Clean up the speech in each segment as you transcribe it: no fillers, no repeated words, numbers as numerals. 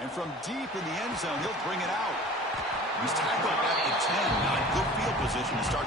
And from deep in the end zone, he'll bring it out. He's tackled at the 10. Now in good field position to start.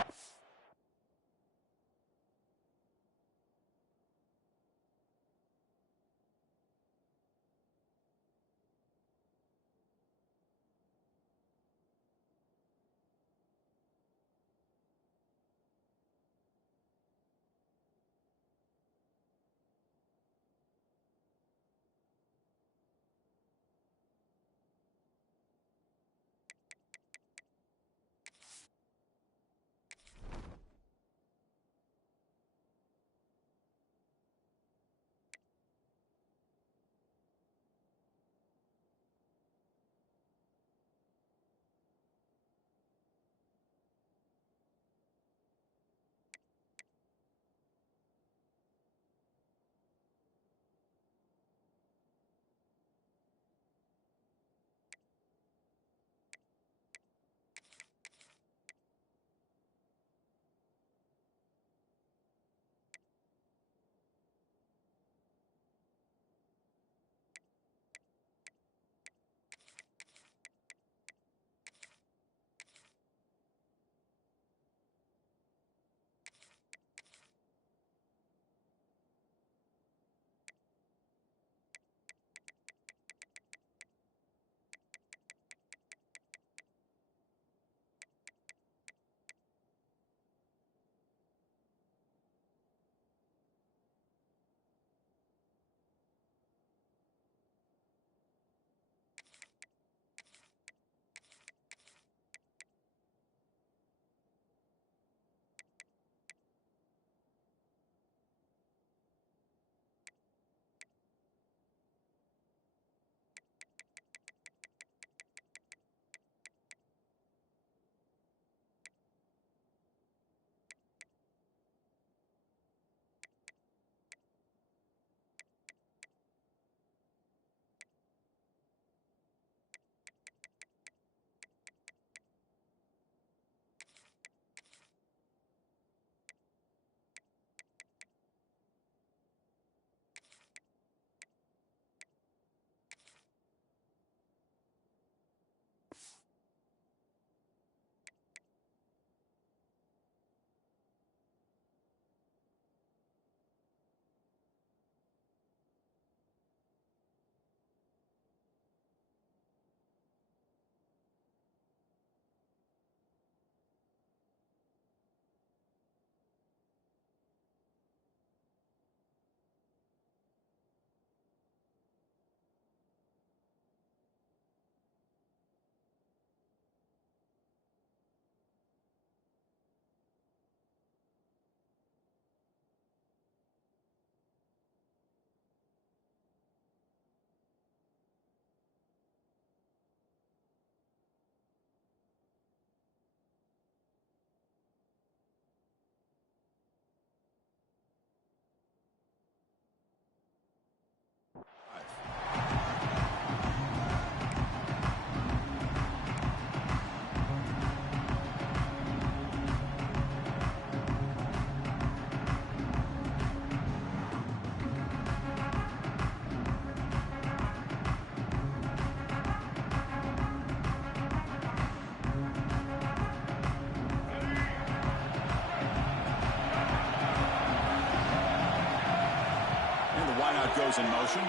Goes in motion.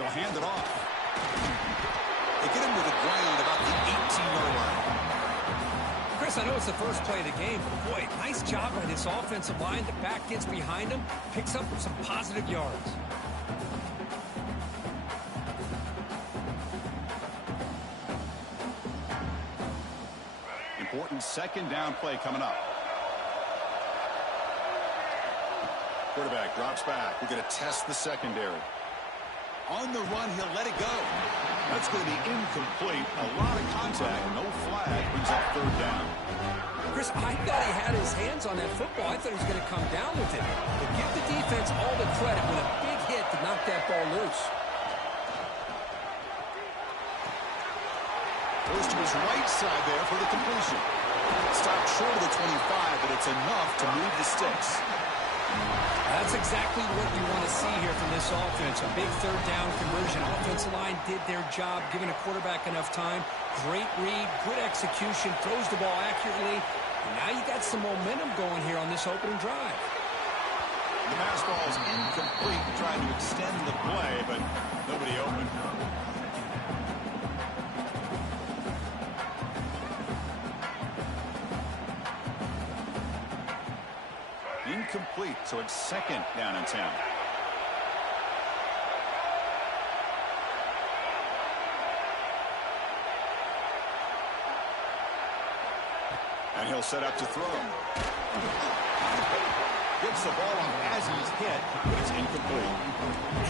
They'll hand it off. They get him to the ground about the 18-yard line. Chris, I know it's the first play of the game, but boy, nice job by this offensive line. The back gets behind him, picks up some positive yards. Important second down play coming up. Quarterback drops back. We're going to test the secondary. On the run, he'll let it go. That's going to be incomplete. A lot of contact. No flag. Brings up third down. Chris, I thought he had his hands on that football. I thought he was going to come down with it. But give the defense all the credit with a big hit to knock that ball loose. Goes to his right side there for the completion. Stopped short of the 25, but it's enough to move the sticks. That's exactly what you want to see here from this offense. A big third down conversion. Offensive line did their job, giving a quarterback enough time. Great read, good execution, throws the ball accurately. And now you got some momentum going here on this opening drive. The pass ball is incomplete, trying to extend the play, but nobody open. Incomplete, so it's second down and 10. And he'll set up to throw. Gets the ball off as he's hit, but it's incomplete.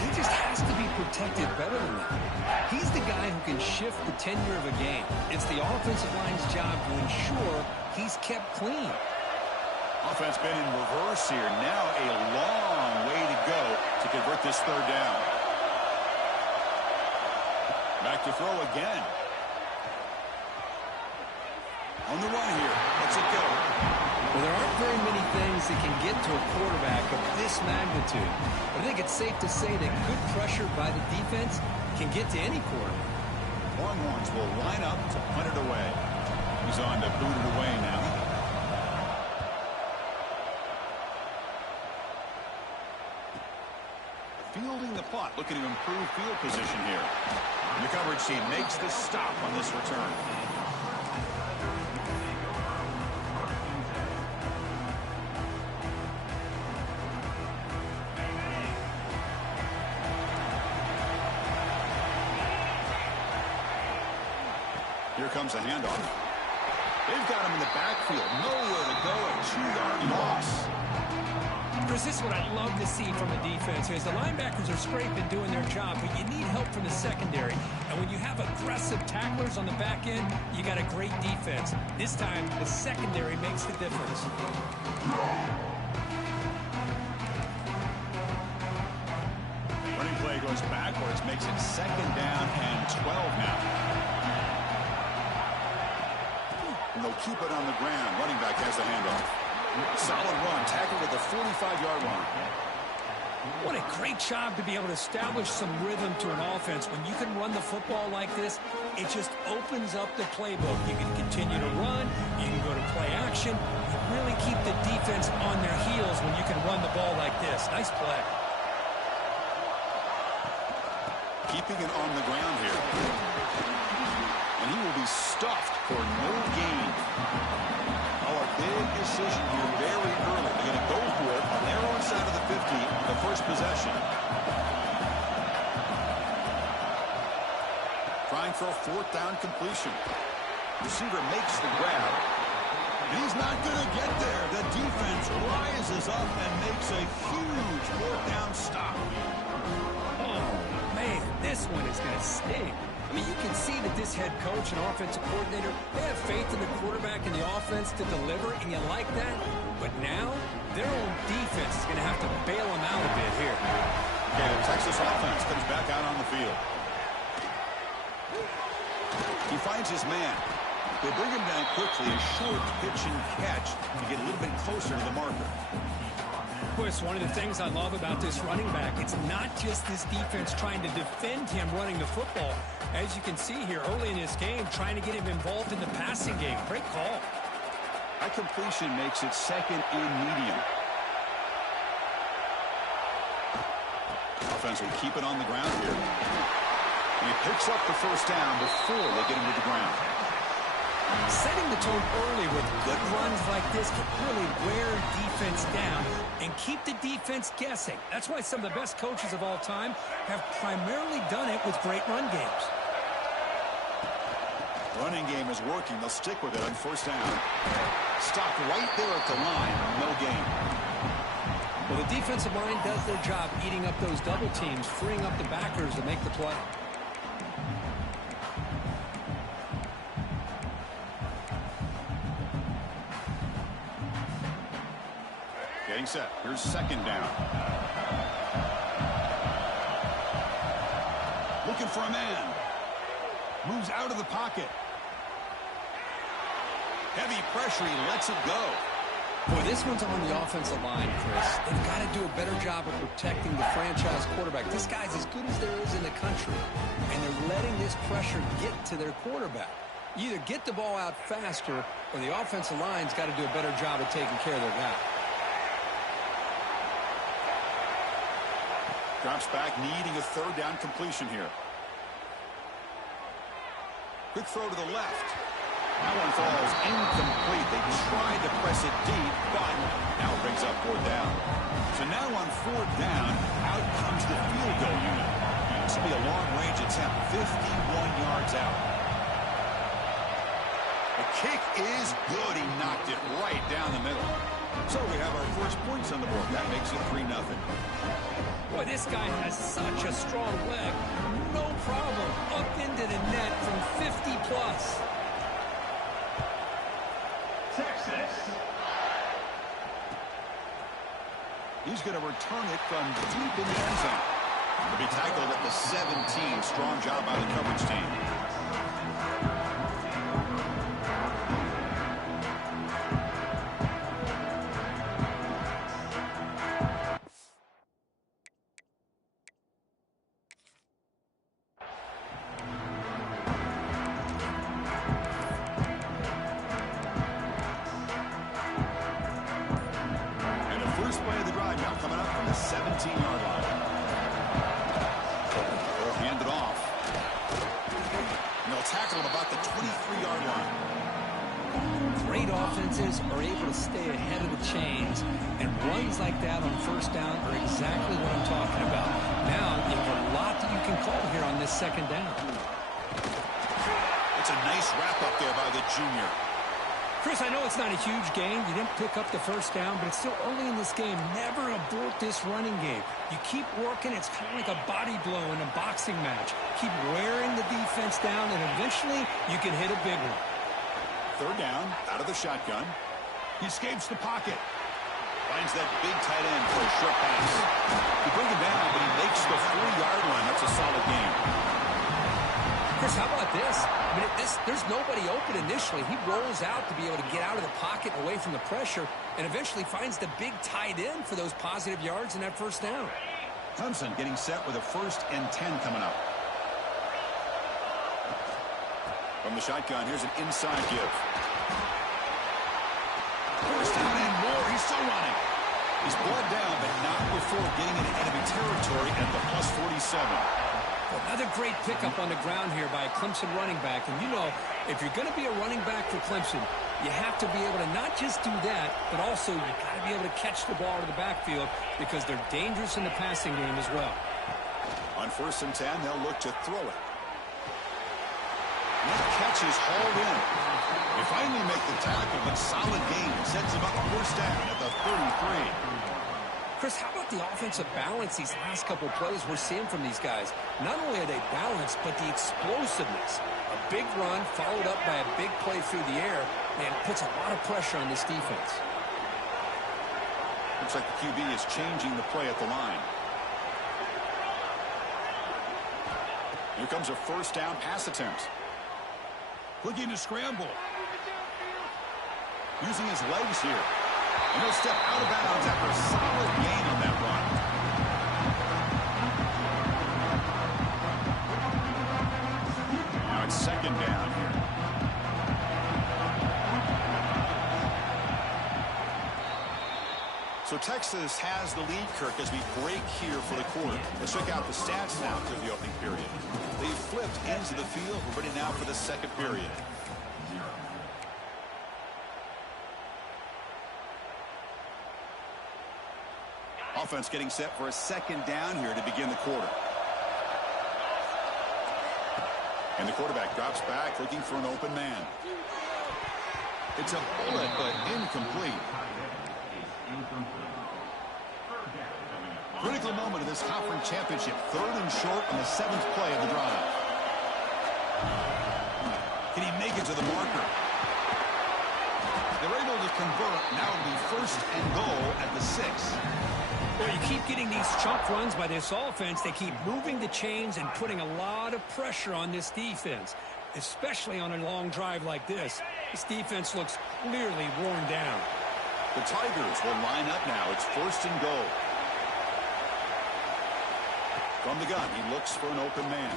He just has to be protected better than that. He's the guy who can shift the tenure of a game. It's the offensive line's job to ensure he's kept clean. Offense been in reverse here. Now a long way to go to convert this third down. Back to throw again. On the run here. Let's it go. Well, there aren't very many things that can get to a quarterback of this magnitude. But I think it's safe to say that good pressure by the defense can get to any quarterback. Longhorns will line up to punt it away. He's on to boot it away now. Fielding the punt, looking to improve field position here. And the coverage team makes the stop on this return. Here comes a handoff. They've got him in the backfield. Nowhere to go. A 2-yard loss. Chris, this is what I love to see from the defense is the linebackers are scraping, doing their job, but you need help from the secondary. And when you have aggressive tacklers on the back end, you got a great defense. This time, the secondary makes the difference. Running play goes backwards, makes it second down and 12 now. And they'll keep it on the ground. Running back has the handoff. Solid run, tackled at the 45-yard line. What a great job to be able to establish some rhythm to an offense. When you can run the football like this, it just opens up the playbook. You can continue to run. You can go to play action. You really keep the defense on their heels when you can run the ball like this. Nice play. Keeping it on the ground here. And he will be stuffed for no gain. Oh, a big decision here very early. They're going to go for it on their own side of the 50, the first possession. Trying for a fourth down completion. Receiver makes the grab. And he's not going to get there. The defense rises up and makes a huge fourth down stop. Oh, man, this one is going to sting. I mean, you can see that this head coach and offensive coordinator, they have faith in the quarterback and the offense to deliver, and you like that. But now, their own defense is going to have to bail them out a bit here. Yeah, the Texas offense comes back out on the field. He finds his man. They bring him down quickly, a short pitch and catch to get a little bit closer to the marker. Chris, one of the things I love about this running back, it's not just this defense trying to defend him running the football. As you can see here early in this game, trying to get him involved in the passing game. Great call. That completion makes it second and medium. Offense will keep it on the ground here. And he picks up the first down before they get him to the ground. Setting the tone early with good runs like this can really wear defense down and keep the defense guessing. That's why some of the best coaches of all time have primarily done it with great run games. Running game is working. They'll stick with it on first down. Stopped right there at the line. No gain. Well, the defensive line does their job eating up those double teams, freeing up the backers to make the play. Getting set. Here's second down. Looking for a man. Moves out of the pocket. Heavy pressure. He lets it go. Boy, this one's on the offensive line, Chris. They've got to do a better job of protecting the franchise quarterback. This guy's as good as there is in the country, and they're letting this pressure get to their quarterback. You either get the ball out faster, or the offensive line's got to do a better job of taking care of their guy. Drops back, needing a third down completion here. Quick throw to the left. That one falls incomplete. They tried to press it deep, but now it brings up fourth down. So now on fourth down, out comes the field goal unit. This will be a long-range attempt, 51 yards out. The kick is good. He knocked it right down the middle. So we have our first points on the board. That makes it 3-0. Boy, this guy has such a strong leg. No problem. Up into the net from 50-plus. Texas. He's going to return it from deep in the end zone. He'll be tackled at the 17. Strong job by the coverage team. Play of the drive now coming up from the 17-yard line. They'll hand it off. And they'll tackle him about the 23-yard line. Great offenses are able to stay ahead of the chains, and runs like that on first down are exactly what I'm talking about. Now you have a lot that you can call here on this second down. It's a nice wrap up there by the junior. Chris, I know it's not a huge gain. You didn't pick up the first down, but it's still early in this game. Never abort this running game. You keep working. It's kind of like a body blow in a boxing match. Keep wearing the defense down, and eventually you can hit a big one. Third down, out of the shotgun. He escapes the pocket. Finds that big tight end for a short pass. He brings him down, but he makes the 4-yard line. That's a solid game. Chris, how about this? I mean, there's nobody open initially. He rolls out to be able to get out of the pocket away from the pressure and eventually finds the big tight end for those positive yards in that first down. Clemson getting set with a 1st and 10 coming up. From the shotgun, here's an inside give. First down and more. He's still running. He's brought down, but not before getting into enemy territory at the +47. Another great pickup on the ground here by a Clemson running back. And you know, if you're going to be a running back for Clemson, you have to be able to not just do that, but also you got to be able to catch the ball to the backfield because they're dangerous in the passing game as well. On 1st and 10, they'll look to throw it. That catch is hauled in. They finally make the tackle, but solid gain sets him up 1st down at the 33. Chris, how about the offensive balance these last couple of plays we're seeing from these guys? Not only are they balanced, but the explosiveness. A big run followed up by a big play through the air, and it puts a lot of pressure on this defense. Looks like the QB is changing the play at the line. Here comes a 1st down pass attempt. Looking to scramble. Using his legs here. And he'll step out of bounds after a solid gain on that run. Now it's 2nd down here. So Texas has the lead, Kirk, as we break here for the quarter. Let's check out the stats now through the opening period. They've flipped ends of the field. We're ready now for the 2nd period. Offense getting set for a 2nd down here to begin the quarter. And the quarterback drops back looking for an open man. It's a bullet, but incomplete. Critical moment of this conference championship. 3rd and short on the 7th play of the drive. Can he make it to the marker? They're able to convert. Now it'll be 1st and goal at the 6. Well, you keep getting these chunk runs by this offense. They keep moving the chains and putting a lot of pressure on this defense, especially on a long drive like this. This defense looks clearly worn down. The Tigers will line up now. It's 1st and goal. From the gun, he looks for an open man.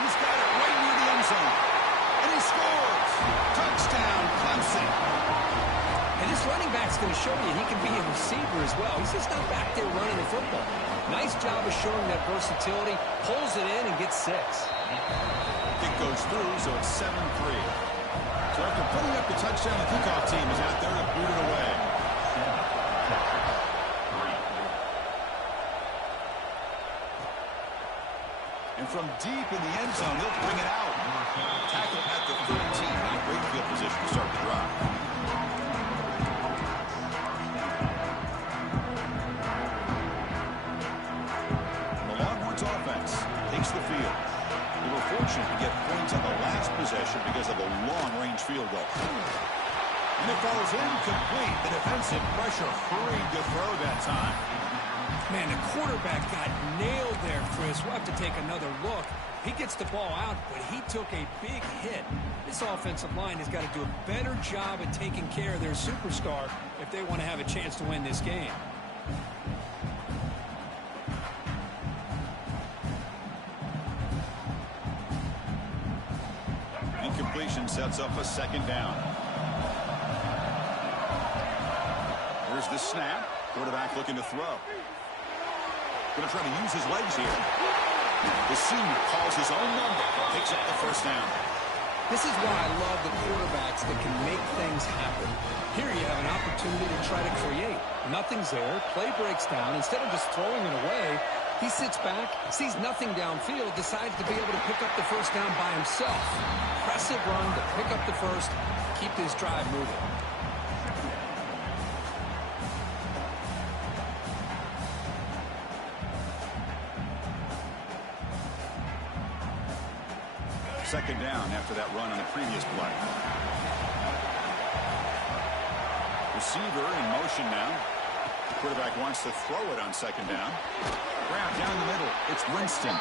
He's got it right near the end zone. And he scores. Touchdown, Clemson. And this running back's going to show you he can be a receiver as well. He's just not back there running the football. Nice job of showing that versatility. Pulls it in and gets 6. Kick goes through, so it's 7-3. So after putting up the touchdown, the kickoff team is out there to boot it away. And from deep in the end zone, he'll bring it out. Tackle at the 13. In great field position to start the drive. The Longhorns offense takes the field. They were fortunate to get points on the last possession because of a long-range field goal. And it falls incomplete. The defensive pressure hurried to throw that time. Man, the quarterback got nailed there, Chris. We'll have to take another look. He gets the ball out, but he took a big hit. This offensive line has got to do a better job at taking care of their superstar if they want to have a chance to win this game. Incompletion sets up a 2nd down. Here's the snap. Quarterback looking to throw. Going to try to use his legs here. The senior calls his own number. Picks up the 1st down. This is why I love the quarterbacks that can make things happen. Here you have an opportunity to try to create. Nothing's there. Play breaks down. Instead of just throwing it away, he sits back, sees nothing downfield, decides to be able to pick up the 1st down by himself. Impressive run to pick up the 1st, keep this drive moving. Second down after that run on the previous play. Receiver in motion now. Quarterback wants to throw it on 2nd down. Grab down the middle. It's Winston.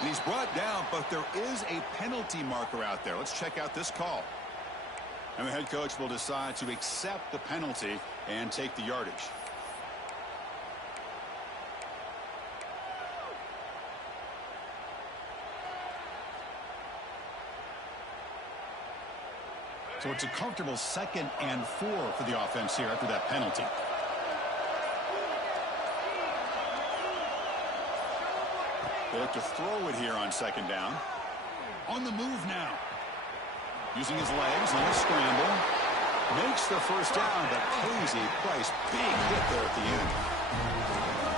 And he's brought down, but there is a penalty marker out there. Let's check out this call. And the head coach will decide to accept the penalty and take the yardage. So it's a comfortable 2nd and 4 for the offense here after that penalty. They have to throw it here on 2nd down. On the move now. Using his legs on a scramble. Makes the 1st down, but pays a price. Big hit there at the end.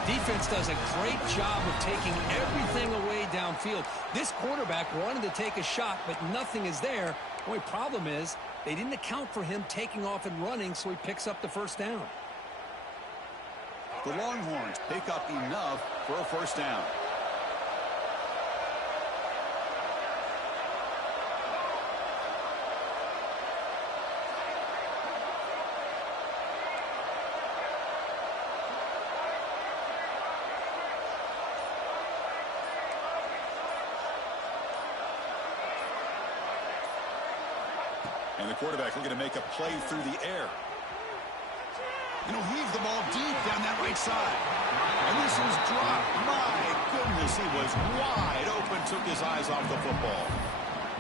Defense does a great job of taking everything away downfield. This quarterback wanted to take a shot, but nothing is there. The only problem is they didn't account for him taking off and running, so he picks up the 1st down. The Longhorns pick up enough for a 1st down. And the quarterback looking to make a play through the air. And he'll heave the ball deep down that right side. And this is dropped. My goodness, he was wide open, took his eyes off the football.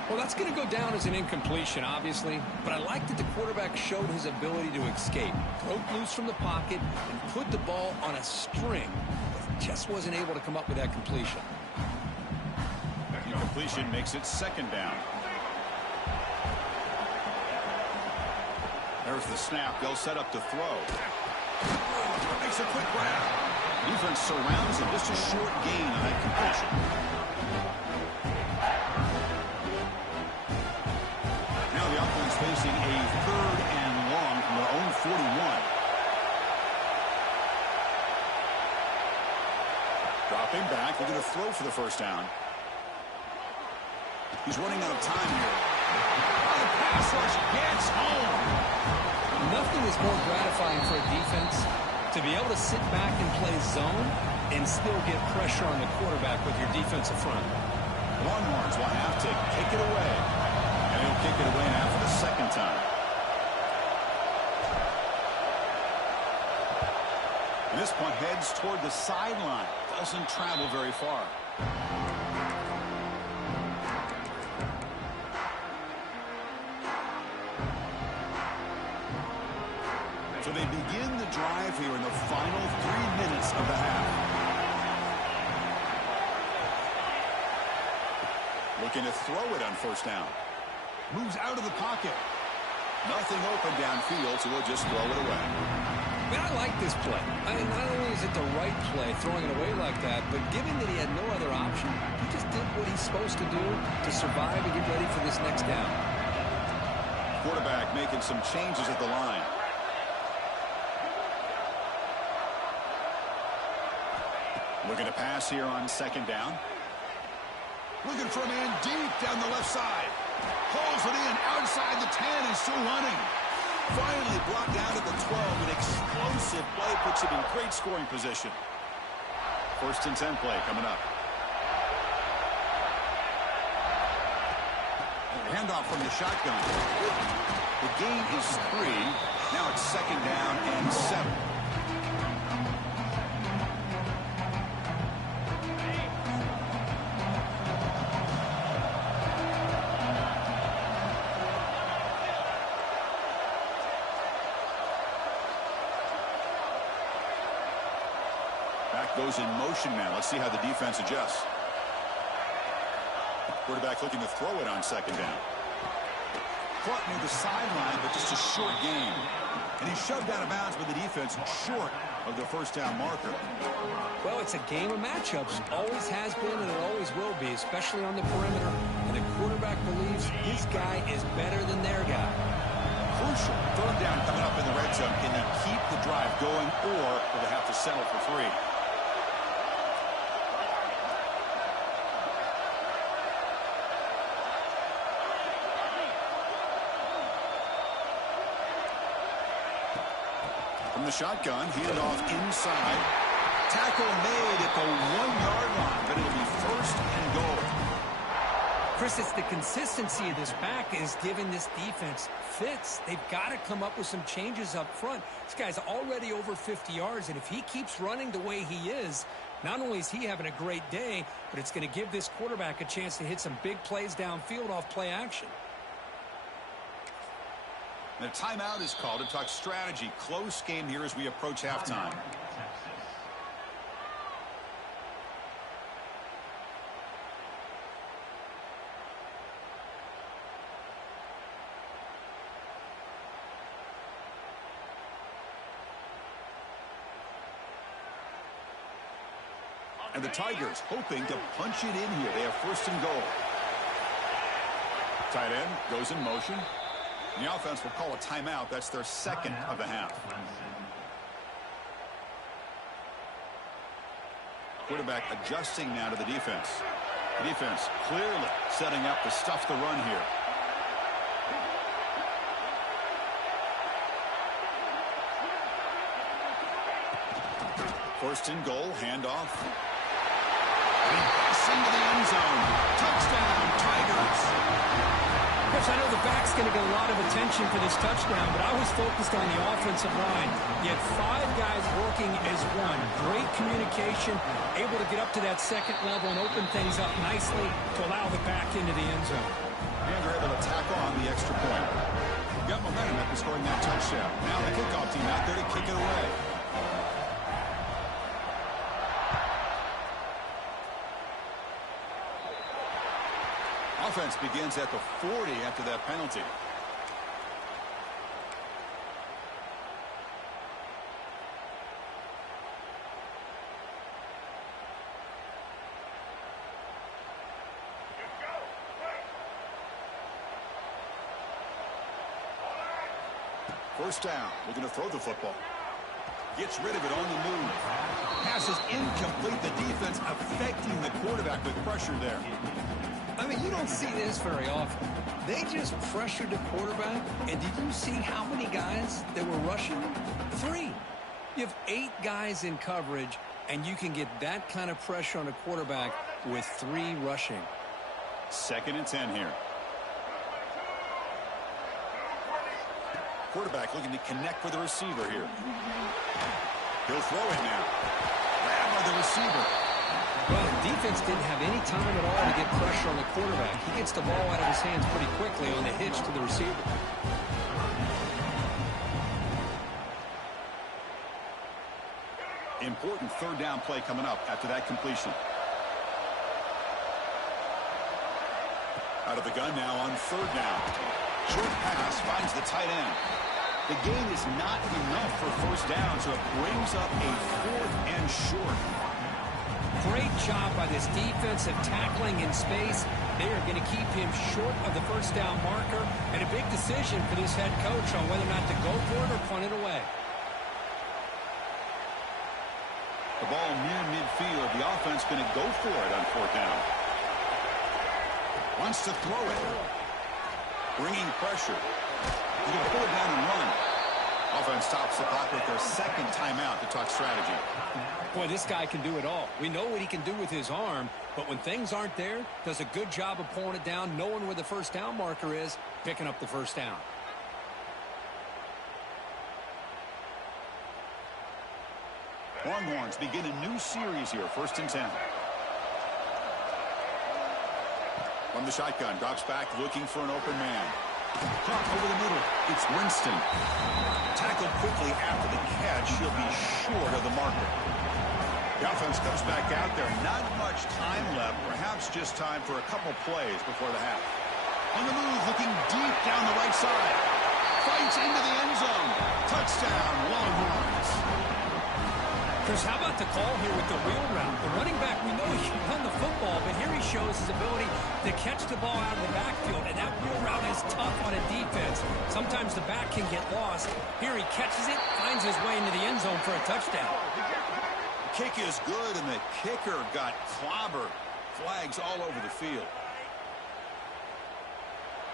Well, that's going to go down as an incompletion, obviously. But I like that the quarterback showed his ability to escape. Broke loose from the pocket and put the ball on a string. But just wasn't able to come up with that completion. Incompletion makes it 2nd down. There's the snap. They'll set up to throw. Makes a quick grab. Defense surrounds him. Just a short gain on that completion. Now the offense facing a 3rd and long from their own 41. Dropping back. They're going to throw for the 1st down. He's running out of time here. Oh, the pass rush gets home. Nothing is more gratifying for a defense to be able to sit back and play zone and still get pressure on the quarterback with your defensive front. Longhorns will have to kick it away. And he'll kick it away now for the 2nd time. And this punt heads toward the sideline. Doesn't travel very far. So they begin the drive here in the final 3 minutes of the half. Looking to throw it on first down. Moves out of the pocket. Nothing open downfield, so he'll just throw it away. Man, I like this play. I mean, not only is it the right play, throwing it away like that, but given that he had no other option, he just did what he's supposed to do to survive and get ready for this next down. Quarterback making some changes at the line. Looking to pass here on second down. Looking for a man deep down the left side. Pulls it in outside the 10 and still running. Finally blocked out at the 12. An explosive play puts him in great scoring position. First and 10 play coming up. Handoff from the shotgun. The gain is 3. Now it's second down and 7. Goes in motion now. Let's see how the defense adjusts. Quarterback looking to throw it on second down. Caught near the sideline, but just a short gain. And he's shoved out of bounds by the defense short of the first down marker. Well, it's a game of matchups. Always has been and it always will be, especially on the perimeter. And the quarterback believes his guy is better than their guy. Crucial. Third down coming up in the red zone. Can he keep the drive going, or will they have to settle for 3? From the shotgun, handed off inside. Tackle made at the 1-yard line, but it'll be first and goal. Chris, it's the consistency of this back is giving this defense fits. They've got to come up with some changes up front. This guy's already over 50 yards, and if he keeps running the way he is, not only is he having a great day, but it's going to give this quarterback a chance to hit some big plays downfield off play action. And a timeout is called to talk strategy. Close game here as we approach halftime. And the Tigers hoping to punch it in here. They have first and goal. Tight end goes in motion. The offense will call a timeout. That's their second of the half. Quarterback adjusting now to the defense. The defense clearly setting up to stuff the run here. First and goal, handoff. Into the end zone. Touchdown, Tigers. Chris, I know the back's going to get a lot of attention for this touchdown, but I was focused on the offensive line. You had 5 guys working as one. Great communication, able to get up to that second level and open things up nicely to allow the back into the end zone. And they're able to tack on the extra point. Got momentum after scoring that touchdown. Now the kickoff team out there to kick it away. Offense begins at the 40 after that penalty. First down, looking to throw the football. Gets rid of it on the move. Pass is incomplete. The defense affecting the quarterback with pressure there. I mean, you don't see this very often. They just pressured the quarterback, and did you see how many guys that were rushing? 3. You have 8 guys in coverage, and you can get that kind of pressure on a quarterback with 3 rushing. Second and 10 here. Quarterback looking to connect with the receiver here. He'll throw it now. Grabbed by the receiver. Well, the defense didn't have any time at all to get pressure on the quarterback. He gets the ball out of his hands pretty quickly on the hitch to the receiver. Important third down play coming up after that completion. Out of the gun now on third down. Short pass finds the tight end. The gain is not enough for first down, so it brings up a 4th and short. Great job by this defensive tackling in space. They are going to keep him short of the first down marker, and a big decision for this head coach on whether or not to go for it or punt it away. The ball near midfield. The offense going to go for it on 4th down. Wants to throw it. Bringing pressure. He's going to pull it down and run. Offense stops the clock with their second timeout to talk strategy. Boy, this guy can do it all. We know what he can do with his arm, but when things aren't there, does a good job of pulling it down, knowing where the first down marker is, picking up the first down. Longhorns begin a new series here, 1st and 10. From the shotgun, drops back looking for an open man. Caught over the middle. It's Winston. Tackled quickly after the catch. He'll be short of the marker. The offense comes back out there. Not much time left. Perhaps just time for a couple plays before the half. On the move, looking deep down the right side. Fights into the end zone. Touchdown, Longhorns. Chris, how about the call here with the wheel route? The running back, we know he can run the football, but here he shows his ability to catch the ball out of the backfield, and that wheel route is tough on a defense. Sometimes the back can get lost. Here he catches it, finds his way into the end zone for a touchdown. The kick is good, and the kicker got clobbered. Flags all over the field.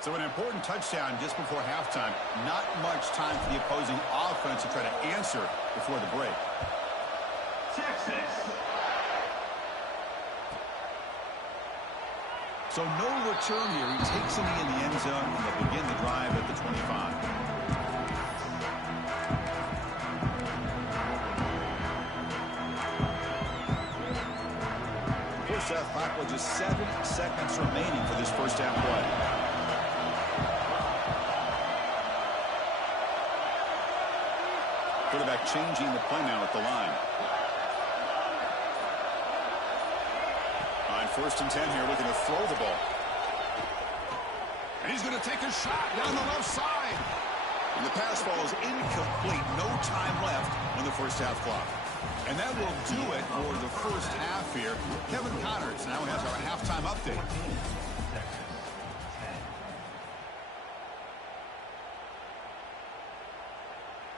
So an important touchdown just before halftime. Not much time for the opposing offense to try to answer before the break. So no return here. He takes it in the end zone, and they'll begin the drive at the 25. First half clock with just 7 seconds remaining for this first down play. Quarterback changing the play now at the line. 1st and 10 here, looking to throw the ball. And he's going to take a shot down the left side. And the pass falls incomplete. No time left on the first half clock. And that will do it for the first half here. Kevin Connors now has our halftime update.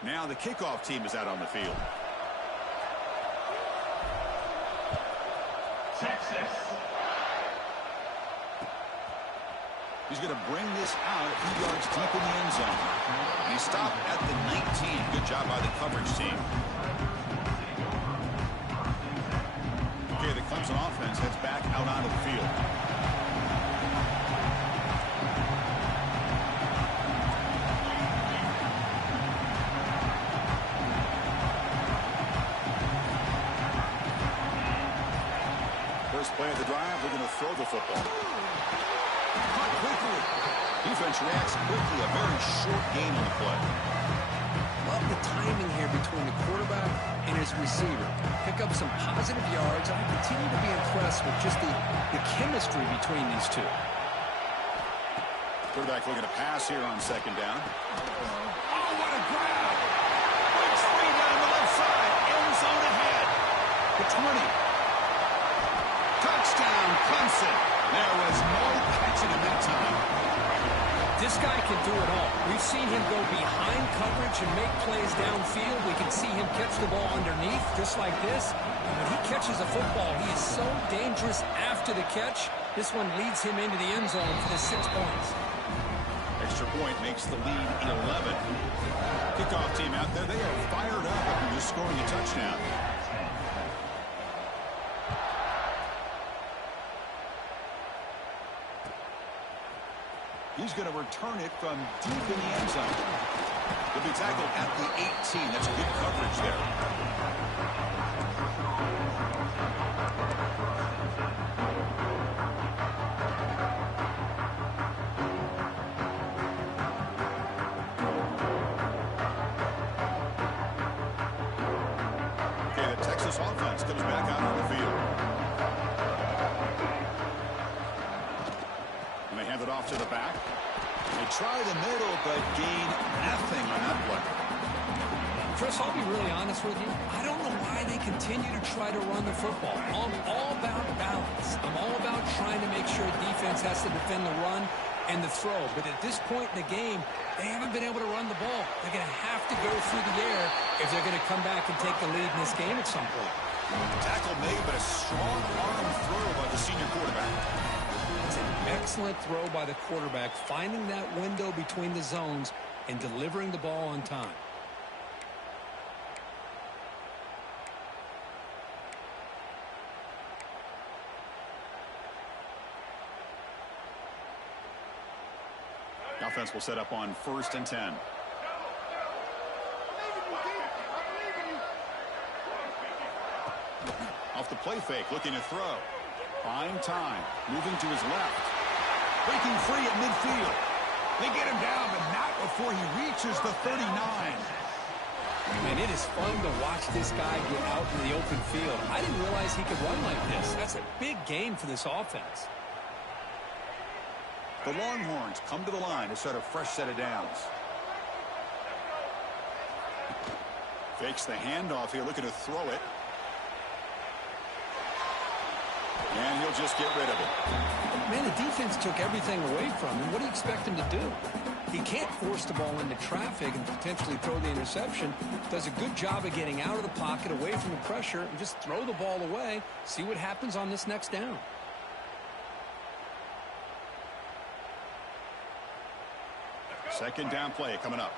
Now the kickoff team is out on the field. He's going to bring this out a few yards deep in the end zone. And he stopped at the 19. Good job by the coverage team. Okay, the Clemson offense heads back out onto the field. First play of the drive, we're going to throw the football. Caught quickly. Defense reacts quickly. A very short gain on the play. Love the timing here between the quarterback and his receiver. Pick up some positive yards. I continue to be impressed with just the chemistry between these two. Quarterback looking to pass here on 2nd down. Oh, what a grab! Breaks free down the left side. End zone ahead. The 20. Touchdown, Clemson. There was no catching him that time. This guy can do it all. We've seen him go behind coverage and make plays downfield. We can see him catch the ball underneath, just like this. And when he catches a football, he is so dangerous after the catch. This one leads him into the end zone for the 6 points. Extra point makes the lead 11. Kickoff team out there, they are fired up after just scoring a touchdown. He's going to return it from deep in the end zone. He'll be tackled at the 18. That's good coverage there. Okay, the Texas offense comes back out on the field. And they hand it off to the back. They try the middle, but gain nothing on that play. Chris, I'll be really honest with you. I don't know why they continue to try to run the football. I'm all about balance. I'm all about trying to make sure defense has to defend the run and the throw. But at this point in the game, they haven't been able to run the ball. They're going to have to go through the air if they're going to come back and take the lead in this game at some point. Tackle made, but a strong arm throw by the senior quarterback. It's an excellent throw by the quarterback, finding that window between the zones and delivering the ball on time. The offense will set up on 1st and 10. Off the play fake, looking to throw. Buying time, moving to his left. Breaking free at midfield. They get him down, but not before he reaches the 39. And it is fun to watch this guy get out in the open field. I didn't realize he could run like this. That's a big gain for this offense. The Longhorns come to the line to start a fresh set of downs. Fakes the handoff here, looking to throw it. And he'll just get rid of it. Man, the defense took everything away from him. What do you expect him to do? He can't force the ball into traffic and potentially throw the interception. Does a good job of getting out of the pocket, away from the pressure, and just throw the ball away. See what happens on this next down. Second down play coming up.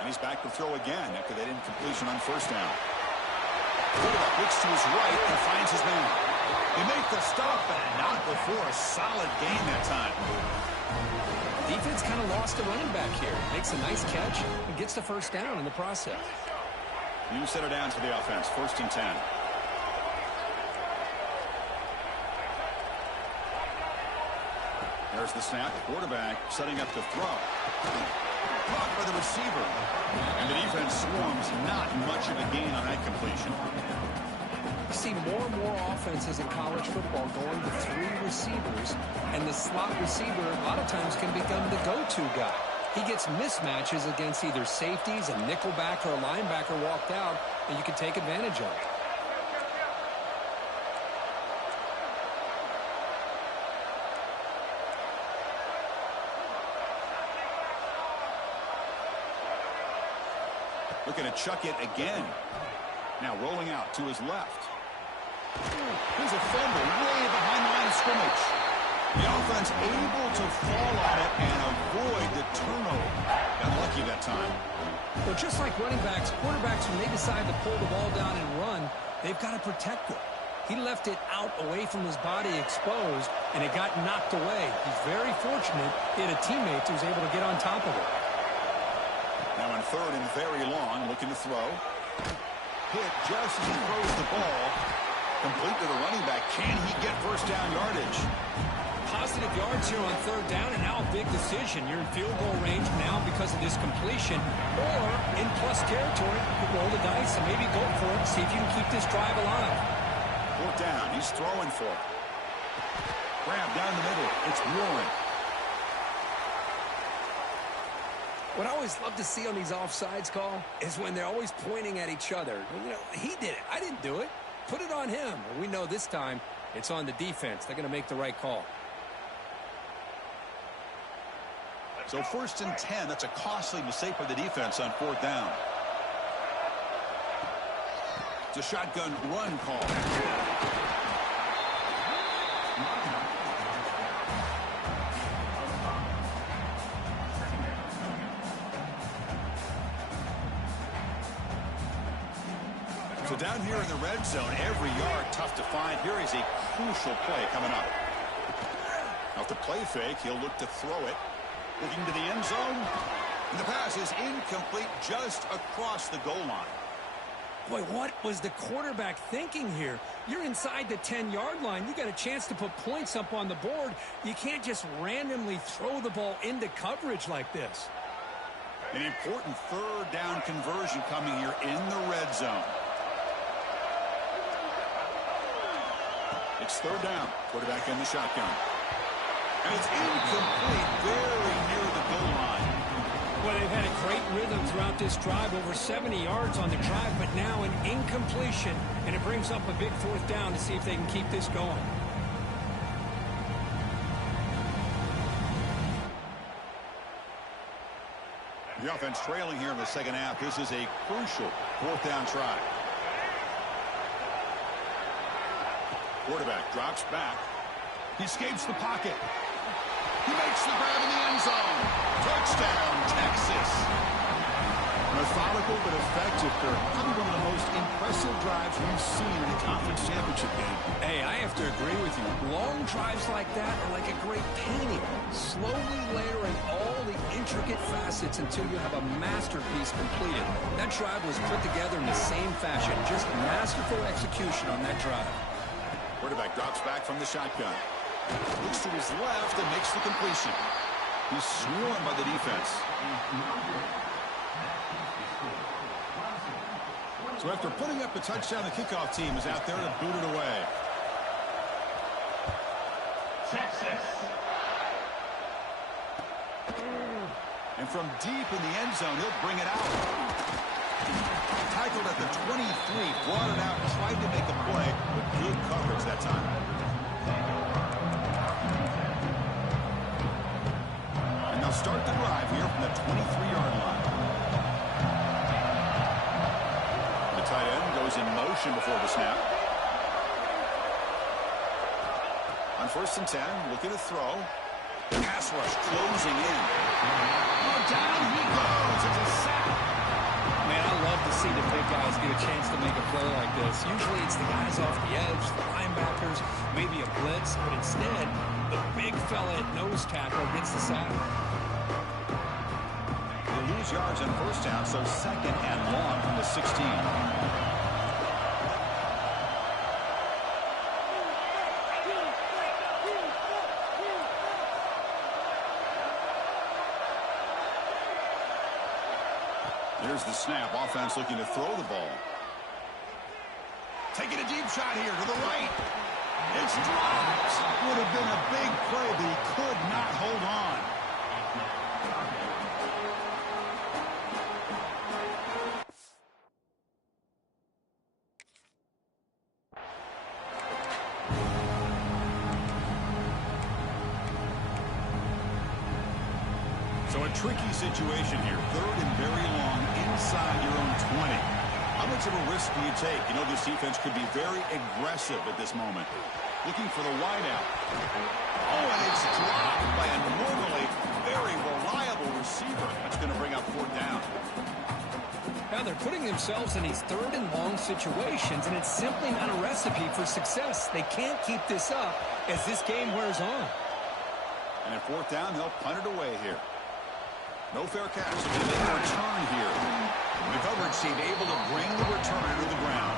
And he's back to throw again after that incompletion on 1st down. Quarterback looks to his right and finds his man. They make the stop, but not before a solid gain that time. Defense kind of lost a running back here. Makes a nice catch and gets the 1st down in the process. New set of downs for the offense. 1st and 10. There's the snap. Quarterback setting up to throw. Caught by the receiver. And the defense swarms. Not much of a gain on that completion. You see more and more offenses in college football going to 3 receivers, and the slot receiver a lot of times can become the go-to guy. He gets mismatches against either safeties, a nickelback, or a linebacker walked out, and you can take advantage of it. Looking to chuck it again. Now rolling out to his left. Here's a fumble way behind the line of scrimmage. The offense able to fall on it and avoid the turnover. Got lucky that time. Well, just like running backs, quarterbacks, when they decide to pull the ball down and run, they've got to protect it. He left it out away from his body exposed, and it got knocked away. He's very fortunate he had a teammate who was able to get on top of it. Now on 3rd and very long, looking to throw. Hit just as he throws the ball. Complete to the running back. Can he get 1st down yardage? Positive yards here on 3rd down, and now a big decision. You're in field goal range now because of this completion, or in plus territory. You roll the dice and maybe go for it, see if you can keep this drive alive. 4th down. He's throwing for it. Grab down the middle. It's Warren. What I always love to see on these offsides call is when they're always pointing at each other. You know, he did it. I didn't do it. Put it on him. And we know this time it's on the defense. They're going to make the right call. So 1st and 10. That's a costly mistake by the defense on 4th down. It's a shotgun run call. So down here in the red zone, every yard tough to find. Here is a crucial play coming up. Off the the play fake. He'll look to throw it. Looking to the end zone. And the pass is incomplete just across the goal line. Boy, what was the quarterback thinking here? You're inside the 10-yard line. You got a chance to put points up on the board. You can't just randomly throw the ball into coverage like this. An important third down conversion coming here in the red zone. It's third down. Quarterback in the shotgun. And it's incomplete, very near the goal line. Well, they've had a great rhythm throughout this drive, over 70 yards on the drive, but now an incompletion, and it brings up a big fourth down to see if they can keep this going. The offense trailing here in the second half. This is a crucial fourth down try. Quarterback drops back. He escapes the pocket. He makes the grab in the end zone. Touchdown, Texas. Methodical but effective, Kirk. Probably one of the most impressive drives we've seen in a conference championship game. Hey, I have to agree with you. Long drives like that are like a great painting. Slowly layering all the intricate facets until you have a masterpiece completed. That drive was put together in the same fashion. Just masterful execution on that drive. Quarterback drops back from the shotgun. Looks to his left and makes the completion. He's swarmed by the defense. So after putting up a touchdown, the kickoff team is out there to boot it away. Texas. And from deep in the end zone, he'll bring it out. Tackled at the 23, brought it out, tried to make a play, but good coverage that time. And they'll start the drive here from the 23-yard line. The tight end goes in motion before the snap. On 1st and 10, looking to throw. Pass rush closing in. Oh, down he goes. It's a sack. Man, I love to see the big guys get a chance to make a play like this. Usually it's the guys off the edge, the linebackers, maybe a blitz, but instead, the big fella at nose tackle gets the sack. They lose yards on 1st down, so 2nd and long from the 16. Here's the snap. Offense looking to throw the ball. Taking a deep shot here to the right. It's dropped. Would have been a big play, but he could not hold on. So a tricky situation here. 3rd and very long inside your own 20. How much of a risk do you take? You know, this defense could be very aggressive at this moment. Looking for the wideout. Oh, and it's dropped by a normally very reliable receiver. That's going to bring up 4th down. Now they're putting themselves in these 3rd and long situations, and it's simply not a recipe for success. They can't keep this up as this game wears on. And at 4th down, they'll punt it away here. No fair catch. And then a return here. The coverage team able to bring the returner to the ground.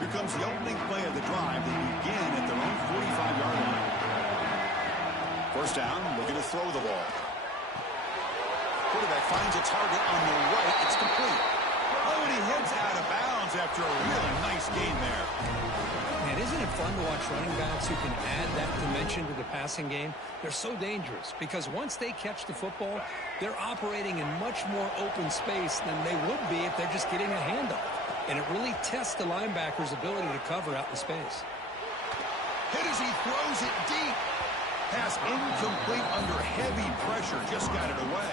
Here comes the opening play of the drive. They begin at their own 45-yard line. 1st down, looking to throw the ball. Quarterback finds a target on the right. It's complete. Oh, and he heads out of bounds after a really nice gain there. Man, isn't it fun to watch running backs who can add that dimension to the passing game? They're so dangerous because once they catch the football, they're operating in much more open space than they would be if they're just getting a handoff. And it really tests the linebacker's ability to cover out in space. Hit as he throws it deep. Pass incomplete under heavy pressure. Just got it away.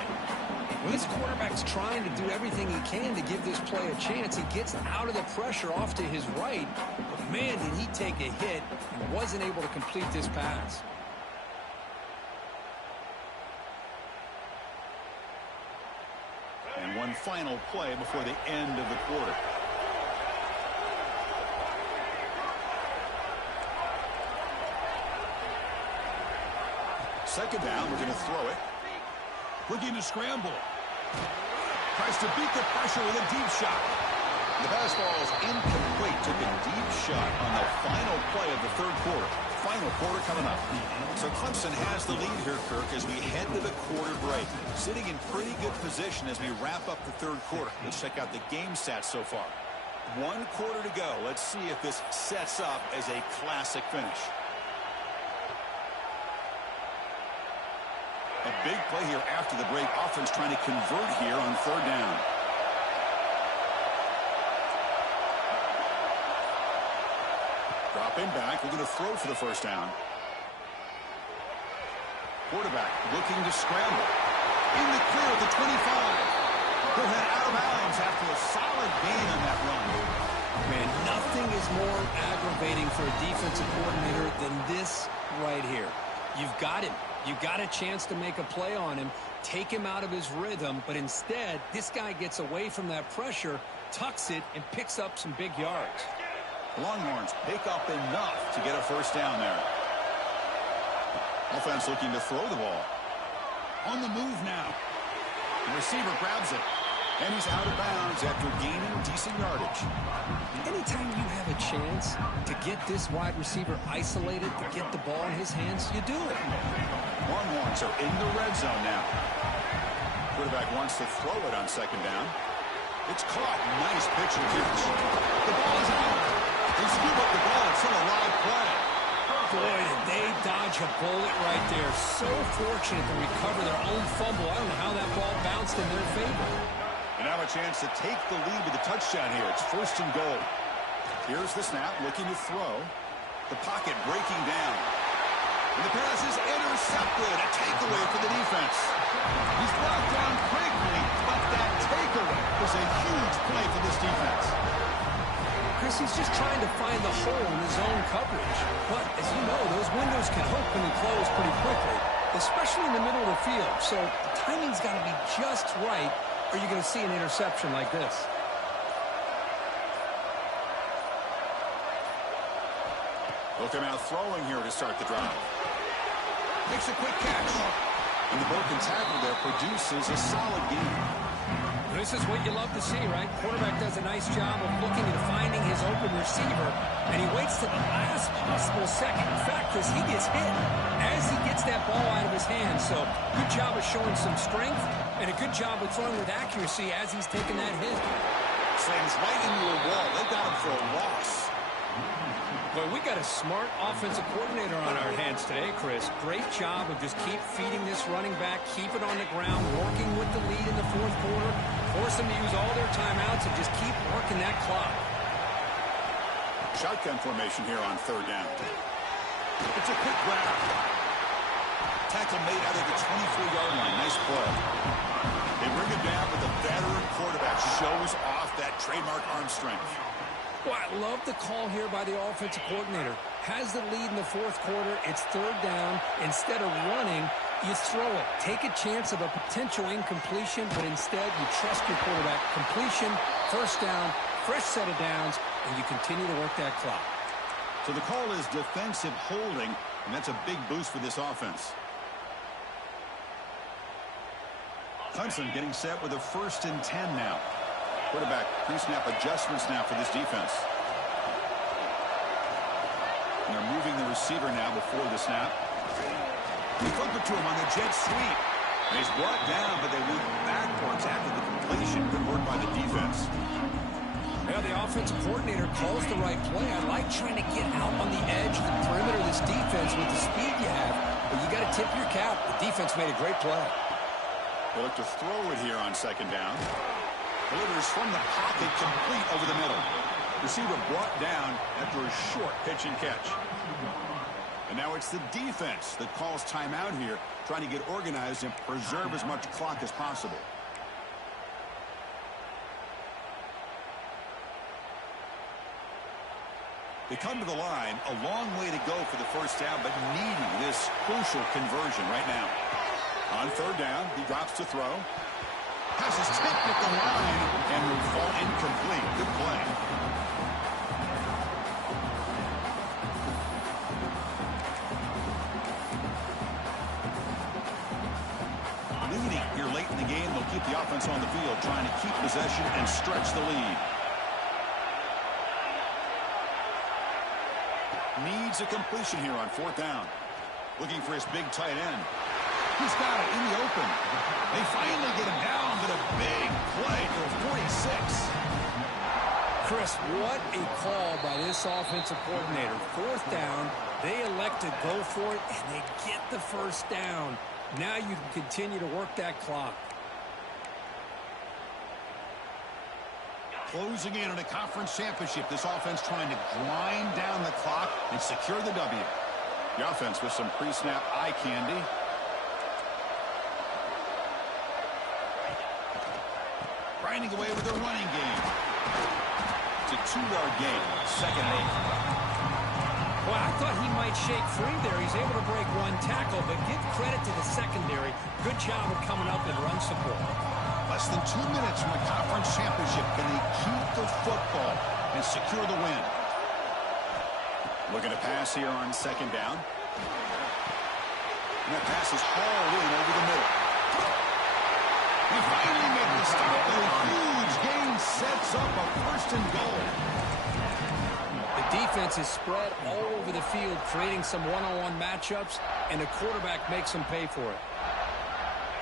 When this quarterback's trying to do everything he can to give this play a chance, he gets out of the pressure off to his right. But, man, did he take a hit and wasn't able to complete this pass. And one final play before the end of the quarter. second down, we're going to throw it. Looking to scramble. Tries to beat the pressure with a deep shot. The pass ball is incomplete. Took a deep shot on the final play of the third quarter. Final quarter coming up. So Clemson has the lead here, Kirk, as we head to the quarter break. Sitting in pretty good position as we wrap up the third quarter. Let's check out the game stats so far. 1 quarter to go. Let's see if this sets up as a classic finish. A big play here after the break. Offense trying to convert here on third down. Dropping back. We're going to throw for the first down. Quarterback looking to scramble. In the clear at the 25. He'll head out of bounds after a solid gain on that run. Man, nothing is more aggravating for a defensive coordinator than this right here. You've got him. You've got a chance to make a play on him, take him out of his rhythm, but instead, this guy gets away from that pressure, tucks it, and picks up some big yards. Longhorns pick up enough to get a first down there. Offense looking to throw the ball. On the move now. The receiver grabs it. And he's out of bounds after gaining decent yardage. Anytime you have a chance to get this wide receiver isolated, to get the ball in his hands, you do it. Longhorns are in the red zone now. Quarterback wants to throw it on second down. It's caught. Nice pitch and catch. The ball is out. They scoop up the ball. It's still a live play. Boy, did they dodge a bullet right there. So fortunate to recover their own fumble. I don't know how that ball bounced in their favor. And have a chance to take the lead with a touchdown here. It's first and goal. Here's the snap, looking to throw. The pocket breaking down. And the pass is intercepted. A takeaway for the defense. He's brought down quickly, but that takeaway was a huge play for this defense. Chris, he's just trying to find the hole in his own coverage. But, as you know, those windows can open and close pretty quickly, especially in the middle of the field. So the timing's got to be just right, or you're going to see an interception like this. Look him out throwing here to start the drive. Makes a quick catch. And the broken tackle there produces a solid gain. This is what you love to see, right? Quarterback does a nice job of looking and finding his open receiver, and he waits to the last possible second. In fact, Chris, he gets hit as he gets that ball out of his hands. So good job of showing some strength, and a good job of throwing with accuracy as he's taking that hit. Slams right into a wall. They got him for a loss. Boy, we got a smart offensive coordinator on our hands today, Chris. Great job of just keep feeding this running back, keep it on the ground, working with the lead in the fourth quarter, force them to use all their timeouts, and just keep working that clock. Shotgun formation here on third down. It's a quick grab. Tackle made out of the 24-yard line. Nice play. They bring it down with a veteran quarterback. Shows off that trademark arm strength. Well, I love the call here by the offensive coordinator. Has the lead in the fourth quarter. It's third down. Instead of running, you throw it. Take a chance of a potential incompletion, but instead you trust your quarterback. Completion, first down, fresh set of downs, and you continue to work that clock. So the call is defensive holding, and that's a big boost for this offense. Clemson getting set with a 1st and 10 now. Quarterback pre-snap adjustments now for this defense. And they're moving the receiver now before the snap. They flip it to him on the jet sweep. And he's brought down, but they went backwards after the completion. Good work by the defense. Yeah, the offensive coordinator calls the right play. I like trying to get out on the edge of the perimeter of this defense with the speed you have. But you got to tip your cap. The defense made a great play. They look to throw it here on second down. Delivers from the pocket, complete over the middle. Receiver brought down after a short pitch and catch. And now it's the defense that calls timeout here, trying to get organized and preserve as much clock as possible. They come to the line, a long way to go for the first down, but needing this crucial conversion right now. On third down, he drops to throw. Pass is tipped at the line and will fall incomplete. Good play. keep the offense on the field, trying to keep possession and stretch the lead. Needs a completion here on 4th down. Looking for his big tight end. He's got it in the open. They finally get him down, but a big play for 46. Chris, what a call by this offensive coordinator. 4th down, they elect to go for it, and they get the first down. Now you can continue to work that clock. Closing in on a conference championship, this offense trying to grind down the clock and secure the W. The offense with some pre-snap eye candy. Grinding away with their running game. It's a 2-yard gain, 2nd and 8. Well, I thought he might shake free there. He's able to break one tackle, but give credit to the secondary. Good job of coming up and run support. Less than 2 minutes from a conference championship. Can they keep the football and secure the win? Looking to pass here on 2nd down. And that pass is hauled in over the middle. He finally made the stop with a huge gain. Sets up a 1st and goal. The defense is spread all over the field, creating some one-on-one matchups, and the quarterback makes them pay for it.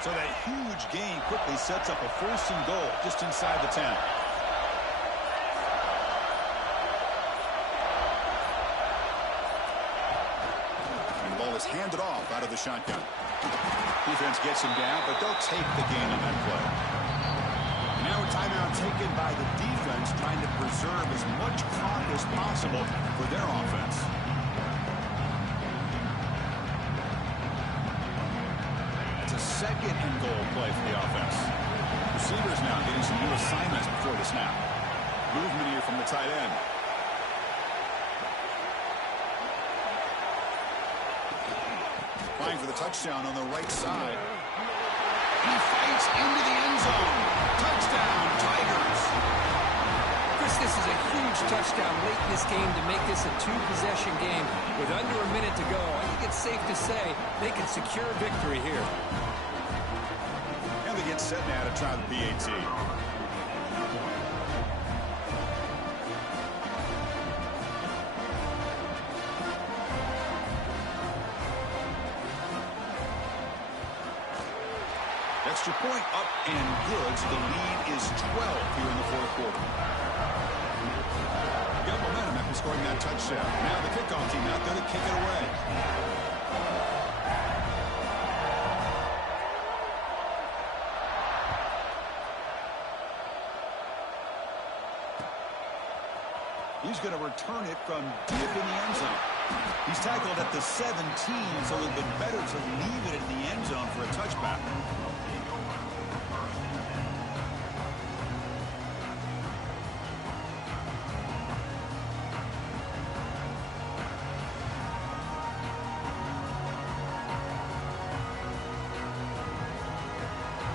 So that huge gain quickly sets up a 1st and goal just inside the 10. And the ball is handed off out of the shotgun. Defense gets him down, but they'll take the gain on that play. Now a timeout taken by the defense, trying to preserve as much clock as possible for their offense. It's a 2nd and goal play for the offense. Receivers now getting some new assignments before the snap. Movement here from the tight end. Trying for the touchdown on the right side. He fights into the end zone. Touchdown, Tigers. Chris, this is a huge touchdown late in this game to make this a 2-possession game. With under a minute to go, I think it's safe to say they can secure victory here. And they get set now to try the PAT. Extra point up and good, so the lead is 12 here in the 4th quarter. Got momentum after scoring that touchdown. Now the kickoff team out there to kick it away. He's going to return it from deep in the end zone. He's tackled at the 17, so it would have been better to leave it in the end zone for a touchback.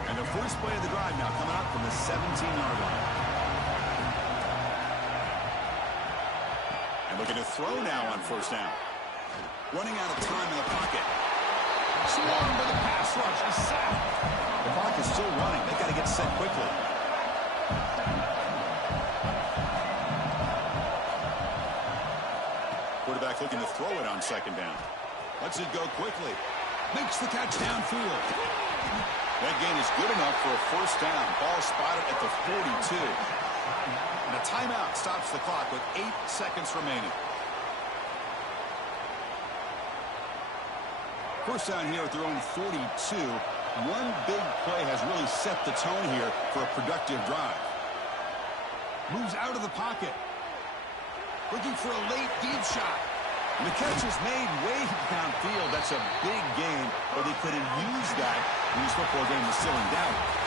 And the first play of the drive now coming up from the 17-yard line. And looking to throw now on 1st down. Running out of time in the pocket. Swung by the pass rush. He's sacked. The clock is still running. They got to get set quickly. Quarterback looking to throw it on 2nd down. Lets it go quickly. Makes the catch downfield. That gain is good enough for a 1st down. Ball spotted at the 42. And a timeout stops the clock with 8 seconds remaining. 1st down here at their own 42. One big play has really set the tone here for a productive drive. Moves out of the pocket. Looking for a late deep shot. And the catch is made way downfield. That's a big gain, but he couldn't use that when his football game was still in doubt.